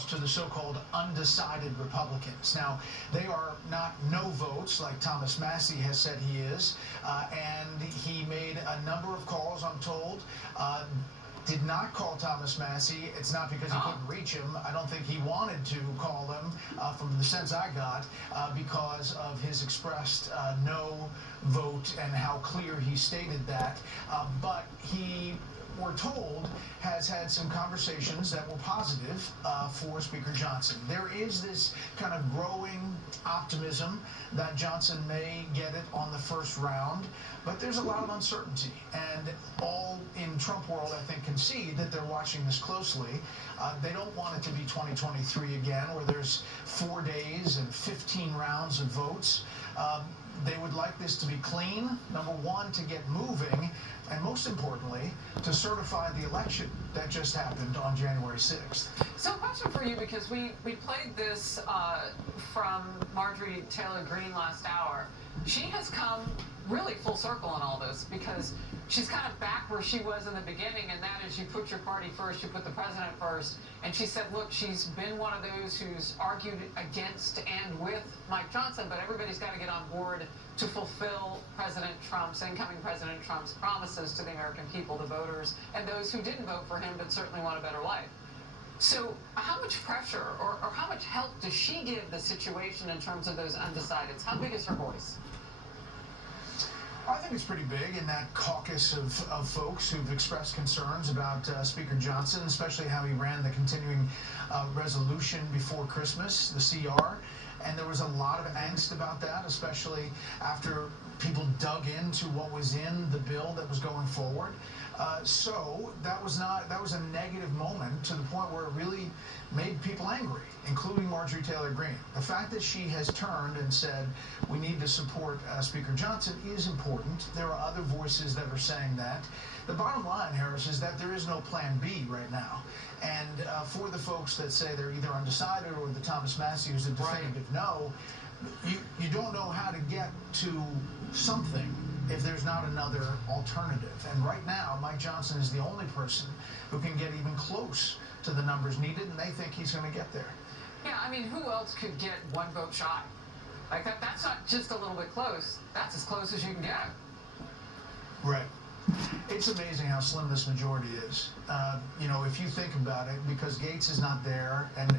to the so-called undecided Republicans. Now, they are not no votes like Thomas Massie has said he is, and he made a number of calls, I'm told. Did not call Thomas Massie. It's not because he couldn't reach him. I don't think he wanted to call him, from the sense I got, because of his expressed no vote and how clear he stated that. But he, we're told, has had some conversations that were positive for Speaker Johnson. There is this kind of growing optimism that Johnson may get it on the first round, but there's a lot of uncertainty. And all in Trump world, I think, concede that they're watching this closely. They don't want it to be 2023 again, where there's 4 days and 15 rounds of votes. They would like this to be clean, number one, to get moving, and most importantly, to certify the election that just happened on January 6th. So a question for you, because we played this from Marjorie Taylor Greene last hour. She has come really full circle on all this, because she's kind of back where she was in the beginning, and that is you put your party first, you put the president first. And she said, look, she's been one of those who's argued against and with Mike Johnson, but everybody's got to get on board to fulfill incoming President Trump's promises to the American people, the voters, and those who didn't vote for him but certainly want a better life. So how much pressure or how much help does she give the situation in terms of those undecideds? How big is her voice? I think it's pretty big in that caucus of folks who've expressed concerns about Speaker Johnson, especially how he ran the continuing resolution before Christmas, the CR. And there was a lot of angst about that, especially after people dug into what was in the bill that was going forward. So that was a negative moment to the point where it really made people angry, including Marjorie Taylor Greene. The fact that she has turned and said we need to support Speaker Johnson is important. There are other voices that are saying that. The bottom line, Harris, is that there is no plan B right now. And for the folks that say they're either undecided or the Thomas Massie who's a definitive no, you don't know how to get to something if there's not another alternative. And right now, Mike Johnson is the only person who can get even close to the numbers needed, and they think he's going to get there. Yeah, I mean, who else could get one vote shy? Like that's not just a little bit close. That's as close as you can get. Right. It's amazing how slim this majority is. You know, if you think about it, because Gates is not there, and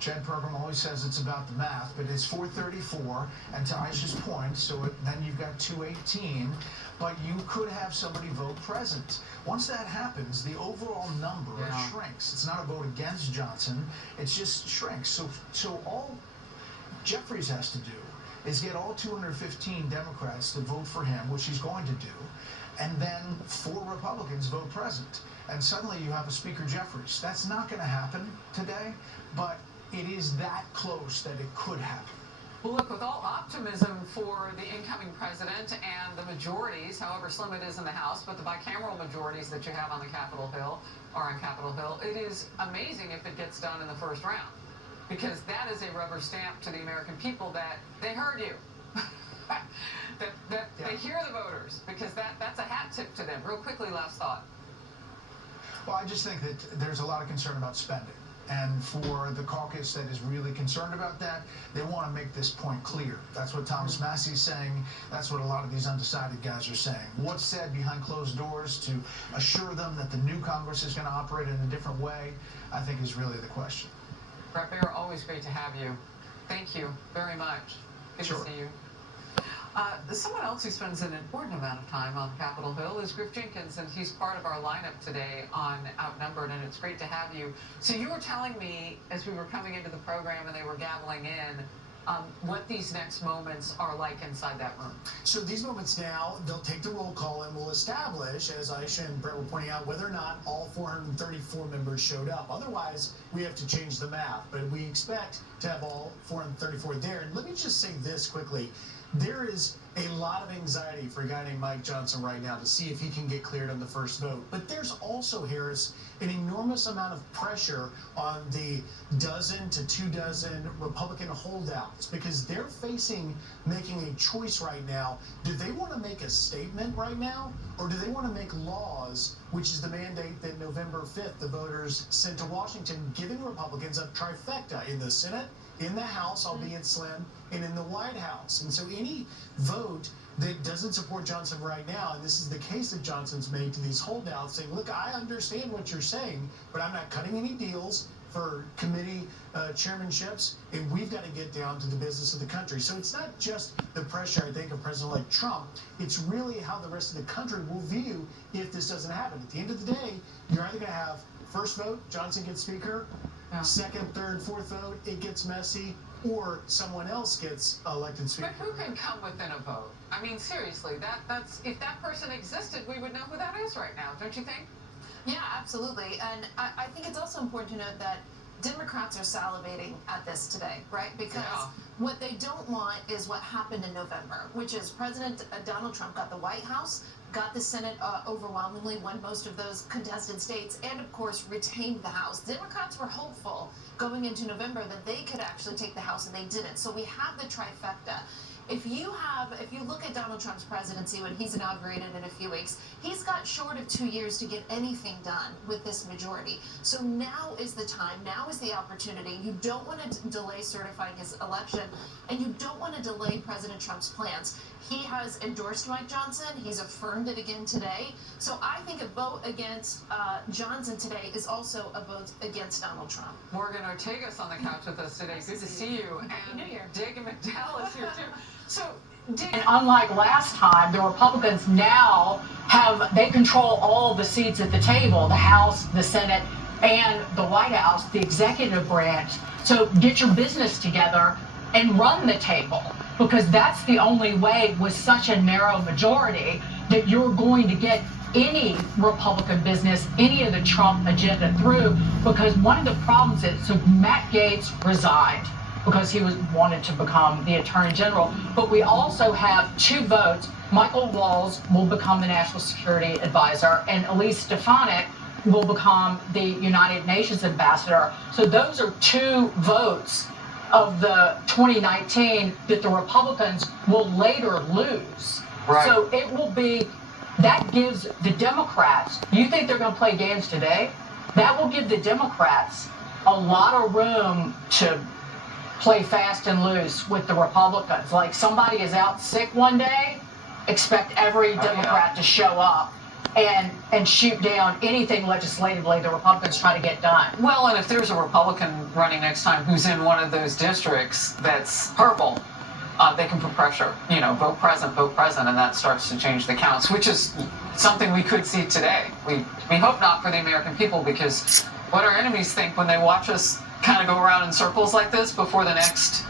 Chad Pergram always says it's about the math, but it's 434, and to Aisha's point, so then you've got 218, but you could have somebody vote present. Once that happens, the overall number shrinks. It's not a vote against Johnson, it just shrinks. So all Jeffries has to do is get all 215 Democrats to vote for him, which he's going to do, and then 4 Republicans vote present. And suddenly you have a Speaker Jeffries. That's not going to happen today, but it is that close that it could happen. Well, look, with all optimism for the incoming president and the majorities, however slim it is in the House, but the bicameral majorities that you have on the Capitol Hill, it is amazing if it gets done in the first round. Because that is a rubber stamp to the American people that they heard you. They hear the voters, because that's a hat tip to them. Real quickly, last thought. Well, I just think that there's a lot of concern about spending. And for the caucus that is really concerned about that, they want to make this point clear. That's what Thomas Massie is saying. That's what a lot of these undecided guys are saying. What's said behind closed doors to assure them that the new Congress is going to operate in a different way, I think is really the question. Brett Baer, always great to have you. Thank you very much. Good to see you. Someone else who spends an important amount of time on Capitol Hill is Griff Jenkins, and he's part of our lineup today on Outnumbered, and it's great to have you. So you were telling me as we were coming into the program and they were gaveling in, what these next moments are like inside that room. So these moments now, they'll take the roll call and will establish, as Aisha and Brett were pointing out, whether or not all 434 members showed up. Otherwise, we have to change the math, but we expect to have all 434 there. And let me just say this quickly. There is a lot of anxiety for a guy named Mike Johnson right now to see if he can get cleared on the first vote. But there's also, Harris, an enormous amount of pressure on the 12 to 24 Republican holdouts, because they're facing making a choice right now. Do they want to make a statement right now, or do they want to make laws which is the mandate that November 5th the voters sent to Washington, giving Republicans a trifecta in the Senate, in the House, albeit slim, and in the White House. And so any vote that doesn't support Johnson right now, and this is the case that Johnson's made to these holdouts, saying, look, I understand what you're saying, but I'm not cutting any deals for committee chairmanships, and we've got to get down to the business of the country. So it's not just the pressure, I think, of President-elect Trump. It's really how the rest of the country will view if this doesn't happen. At the end of the day, you're either going to have first vote, Johnson gets Speaker, second, third, fourth vote, it gets messy, or someone else gets elected Speaker. But who can come within a vote? I mean, seriously, that's if that person existed, we would know who that is right now, don't you think? Yeah, absolutely. And I think it's also important to note that Democrats are salivating at this today, right? Because what they don't want is what happened in November, which is President Donald Trump got the White House, got the Senate overwhelmingly, won most of those contested states, and of course retained the House. Democrats were hopeful going into November that they could actually take the House, and they didn't. So we have the trifecta. If you look at Donald Trump's presidency when he's inaugurated in a few weeks, he's got short of 2 years to get anything done with this majority. So now is the time, now is the opportunity. You don't want to delay certifying his election, and you don't want to delay President Trump's plans. He has endorsed Mike Johnson. He's affirmed it again today. So I think a vote against Johnson today is also a vote against Donald Trump. Morgan Ortega's on the couch with us today. Good to see you. And Dig McDowell is here too. So, and unlike last time, the Republicans now they control all the seats at the table, the House, the Senate, and the White House, the executive branch. So get your business together and run the table, because that's the only way with such a narrow majority that you're going to get any Republican business, any of the Trump agenda through, because one of the problems is, so Matt Gaetz resigned because he wanted to become the Attorney General, but we also have 2 votes. Michael Walz will become the National Security Advisor, and Elise Stefanik will become the United Nations Ambassador. So those are 2 votes of the 2019 that the Republicans will later lose. Right. So it will be, that gives the Democrats, you think they're going to play games today? That will give the Democrats a lot of room to play fast and loose with the Republicans. Like, somebody is out sick one day, expect every Democrat to show up and shoot down anything legislatively the Republicans try to get done. well, and if there's a Republican running next time who's in one of those districts that's purple, they can put pressure, vote present, and that starts to change the counts, which is something we could see today. We hope not for the American people, because what our enemies think when they watch us kind of go around in circles like this before the next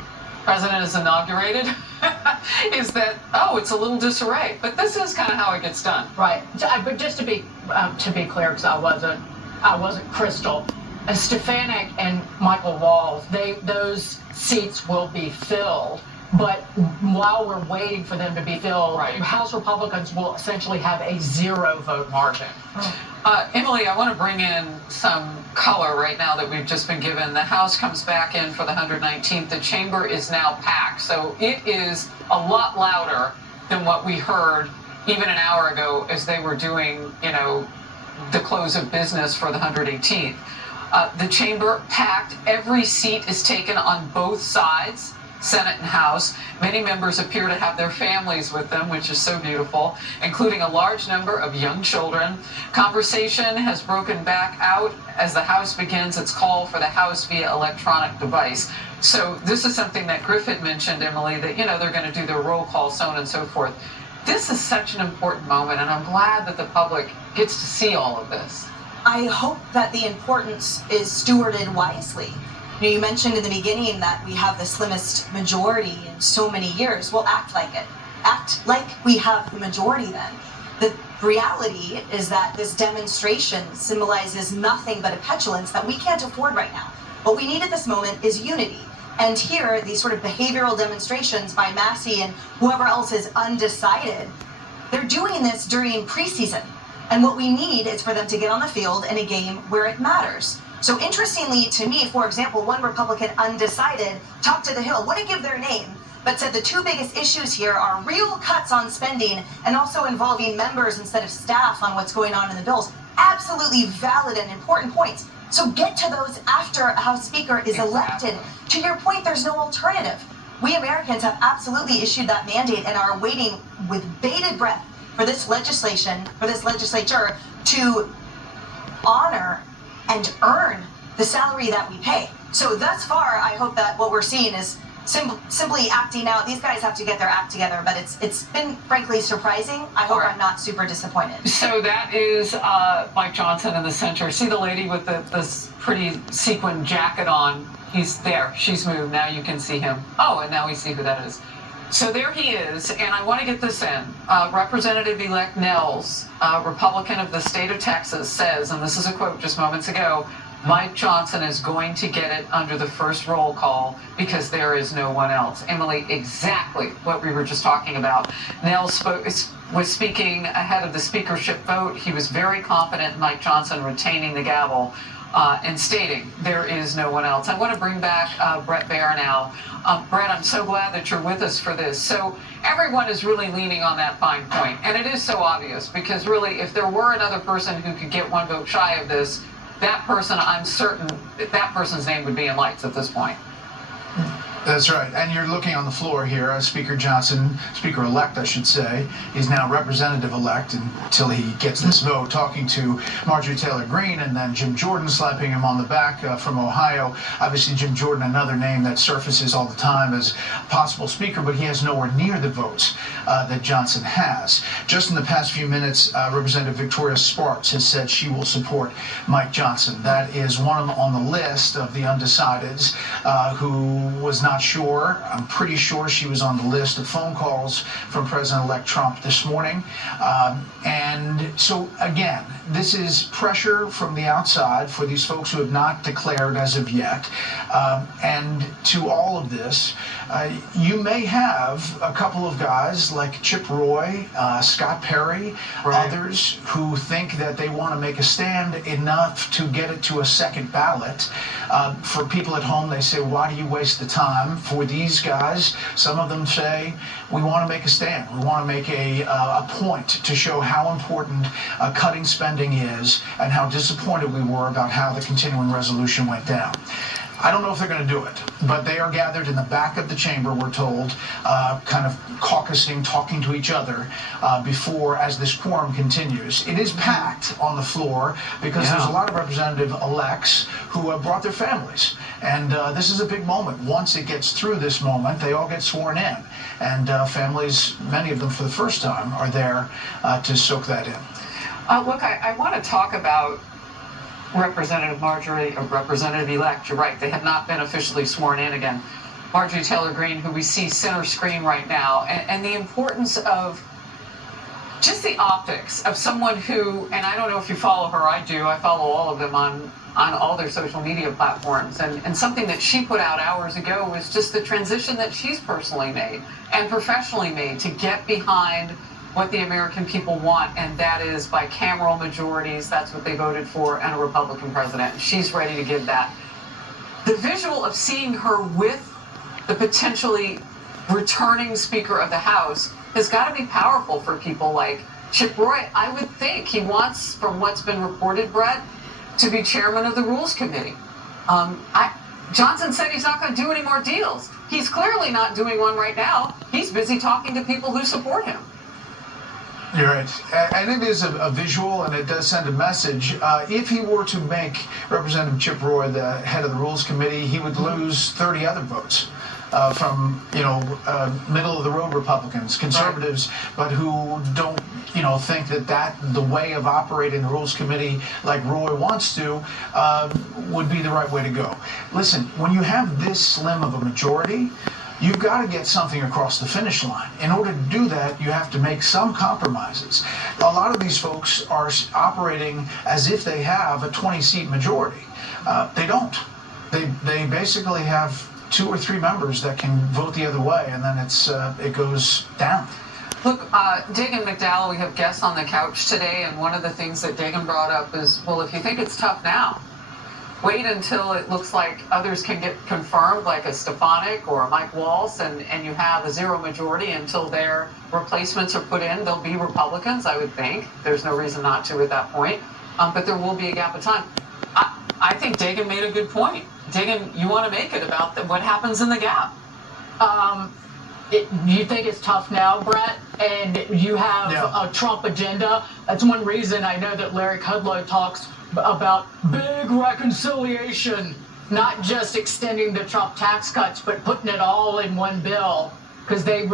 president is inaugurated is that, it's a little disarray. But this is kind of how it gets done. Right. But just to be clear, because I wasn't crystal, Stefanik and Michael Walz, those seats will be filled. But while we're waiting for them to be filled, House Republicans will essentially have a 0 vote margin. Emily, I want to bring in some color right now that we've just been given. The House comes back in for the 119th. The chamber is now packed. So it is a lot louder than what we heard even an hour ago as they were doing, the close of business for the 118th. The chamber packed. Every seat is taken on both sides, Senate and House. Many members appear to have their families with them, which is so beautiful, including a large number of young children. Conversation has broken back out as the House begins its call for the House via electronic device. So this is something that Griffith mentioned, Emily, that, they're going to do their roll call, so on and so forth. This is such an important moment, and I'm glad that the public gets to see all of this. I hope that the importance is stewarded wisely. You mentioned in the beginning that we have the slimmest majority in so many years. Well, act like it. Act like we have the majority then. The reality is that this demonstration symbolizes nothing but a petulance that we can't afford right now. What we need at this moment is unity. And here, these sort of behavioral demonstrations by Massie and whoever else is undecided, they're doing this during preseason. And what we need is for them to get on the field in a game where it matters. So interestingly to me, for example, one Republican undecided talked to the Hill, wouldn't give their name, but said the 2 biggest issues here are real cuts on spending and also involving members instead of staff on what's going on in the bills. absolutely valid and important points. So get to those after a House Speaker is elected. To your point, there's no alternative. We Americans have absolutely issued that mandate and are waiting with bated breath for this legislature to honor and earn the salary that we pay. So thus far, I hope that what we're seeing is simply acting out. These guys have to get their act together, but it's been frankly surprising. I hope I'm not super disappointed. So that is Mike Johnson in the center. See the lady with this pretty sequin jacket on? He's there. She's moved. Now you can see him. Oh, and now we see who that is. So there he is, and I want to get this in. Representative-elect Nels, Republican of the state of Texas, says, and this is a quote just moments ago, Mike Johnson is going to get it under the first roll call because there is no one else. Emily, exactly what we were just talking about. Nels was speaking ahead of the speakership vote. He was very confident in Mike Johnson retaining the gavel and stating there is no one else. I want to bring back Bret Baier now. Bret, I'm so glad that you're with us for this. So everyone is really leaning on that fine point, and it is so obvious because really if there were another person who could get one vote shy of this, that person, I'm certain that person's name would be in lights at this point. That's right. And you're looking on the floor here. Speaker Johnson, Speaker-elect, I should say, is now Representative-elect until he gets this vote, talking to Marjorie Taylor Greene, and then Jim Jordan slapping him on the back from Ohio. Obviously, Jim Jordan, another name that surfaces all the time as possible speaker, but he has nowhere near the votes that Johnson has. Just in the past few minutes, Representative Victoria Sparks has said she will support Mike Johnson. That is one on the list of the undecideds who was not sure. I'm pretty sure she was on the list of phone calls from President-elect Trump this morning. And so, again, this is pressure from the outside for these folks who have not declared as of yet. And to all of this, you may have a couple of guys like Chip Roy, Scott Perry, others who think that they want to make a stand enough to get it to a second ballot. For people at home, they say, why do you waste the time? For these guys, some of them say, we want to make a stand. We want to make a point to show how important cutting spending is and how disappointed we were about how the continuing resolution went down. I don't know if they're going to do it, but they are gathered in the back of the chamber, we're told, kind of caucusing, talking to each other before, as this quorum continues. It is packed on the floor because there's a lot of representative-elects who have brought their families. And this is a big moment. Once it gets through this moment, they all get sworn in. And families, many of them for the first time, are there to soak that in. Look, I want to talk about Representative Marjorie, or Representative-elect, you're right, they have not been officially sworn in again. Marjorie Taylor Greene, who we see center screen right now, and the importance of just the optics of someone who, and I don't know if you follow her, I do, I follow all of them on all their social media platforms, and something that she put out hours ago was just the transition that she's personally made and professionally made to get behind what the American people want, and that is bicameral majorities. That's what they voted for, and a Republican president. She's ready to give that. The visual of seeing her with the potentially returning Speaker of the House has got to be powerful for people like Chip Roy. I would think he wants, from what's been reported, Bret, to be chairman of the Rules Committee. Johnson said he's not going to do any more deals. He's clearly not doing one right now. He's busy talking to people who support him. You're right. And it is a visual, and it does send a message. If he were to make Representative Chip Roy the head of the Rules Committee, he would lose 30 other votes from, middle-of-the-road Republicans, conservatives, but who don't, think that the way of operating the Rules Committee like Roy wants to would be the right way to go. Listen, when you have this slim of a majority, you've got to get something across the finish line. In order to do that, you have to make some compromises. A lot of these folks are operating as if they have a 20-seat majority. They don't. They basically have 2 or 3 members that can vote the other way, and then it goes down. Look, Dagan McDowell, we have guests on the couch today, and one of the things that Dagan brought up is, well, if you think it's tough now, wait until it looks like others can get confirmed, like a Stefanik or a Mike Waltz, and you have a 0 majority until their replacements are put in. They'll be Republicans, I would think. There's no reason not to at that point. but there will be a gap of time. I think Dagan made a good point. Dagan, you want to make it about what happens in the gap. You think it's tough now, Brett, and you have a Trump agenda. That's one reason I know that Larry Kudlow talks about big reconciliation, not just extending the Trump tax cuts, but putting it all in one bill, because the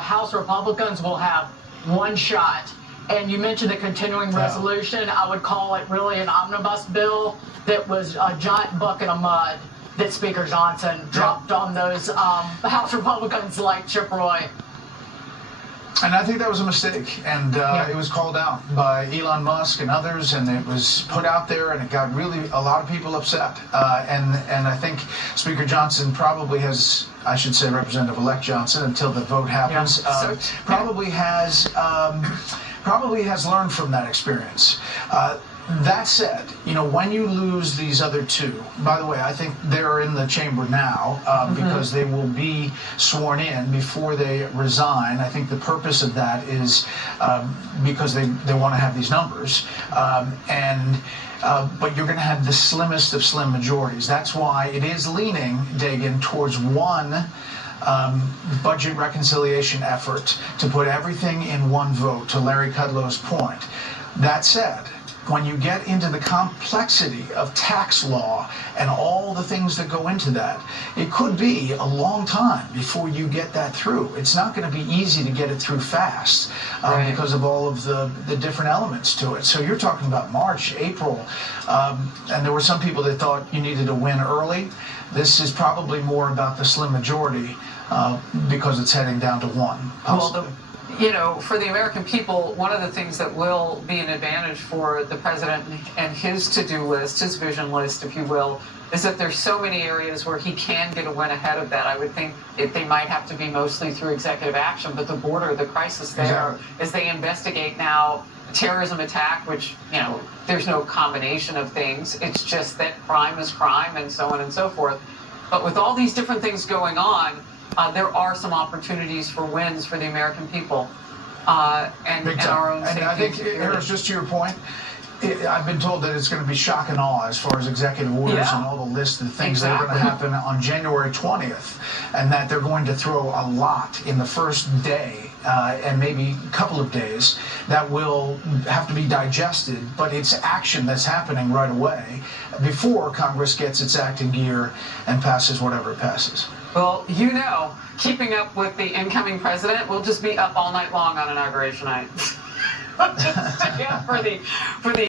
House Republicans will have one shot. And you mentioned the continuing resolution. I would call it really an omnibus bill that was a giant bucket of mud that Speaker Johnson dropped on those House Republicans like Chip Roy. And I think that was a mistake, and it was called out by Elon Musk and others, and it was put out there, and it got really a lot of people upset. And I think Speaker Johnson probably has, I should say Representative-elect Johnson, until the vote happens, probably has learned from that experience. That said, when you lose these other two, by the way, I think they're in the chamber now because they will be sworn in before they resign. I think the purpose of that is because they want to have these numbers. But you're going to have the slimmest of slim majorities. That's why it is leaning, Dagan, towards one budget reconciliation effort to put everything in one vote, to Larry Kudlow's point. That said, when you get into the complexity of tax law and all the things that go into that, it could be a long time before you get that through. It's not going to be easy to get it through fast because of all of the different elements to it. So you're talking about March, April, and there were some people that thought you needed to win early. This is probably more about the slim majority because it's heading down to one. For the American people, one of the things that will be an advantage for the president and his to-do list, his vision list, if you will, is that there's so many areas where he can get a win ahead of that. I would think they might have to be mostly through executive action, but the border, the crisis there, as they investigate now terrorism attack, which, there's no combination of things. It's just that crime is crime and so on and so forth. But with all these different things going on, there are some opportunities for wins for the American people and our own safety. And I think, Harris, just to your point, I've been told that it's going to be shock and awe as far as executive orders and all the list of things that are going to happen on January 20th, and that they're going to throw a lot in the first day and maybe a couple of days that will have to be digested, but it's action that's happening right away before Congress gets its act in gear and passes whatever it passes. Well, keeping up with the incoming president, we'll just be up all night long on Inauguration night. Just stay up for the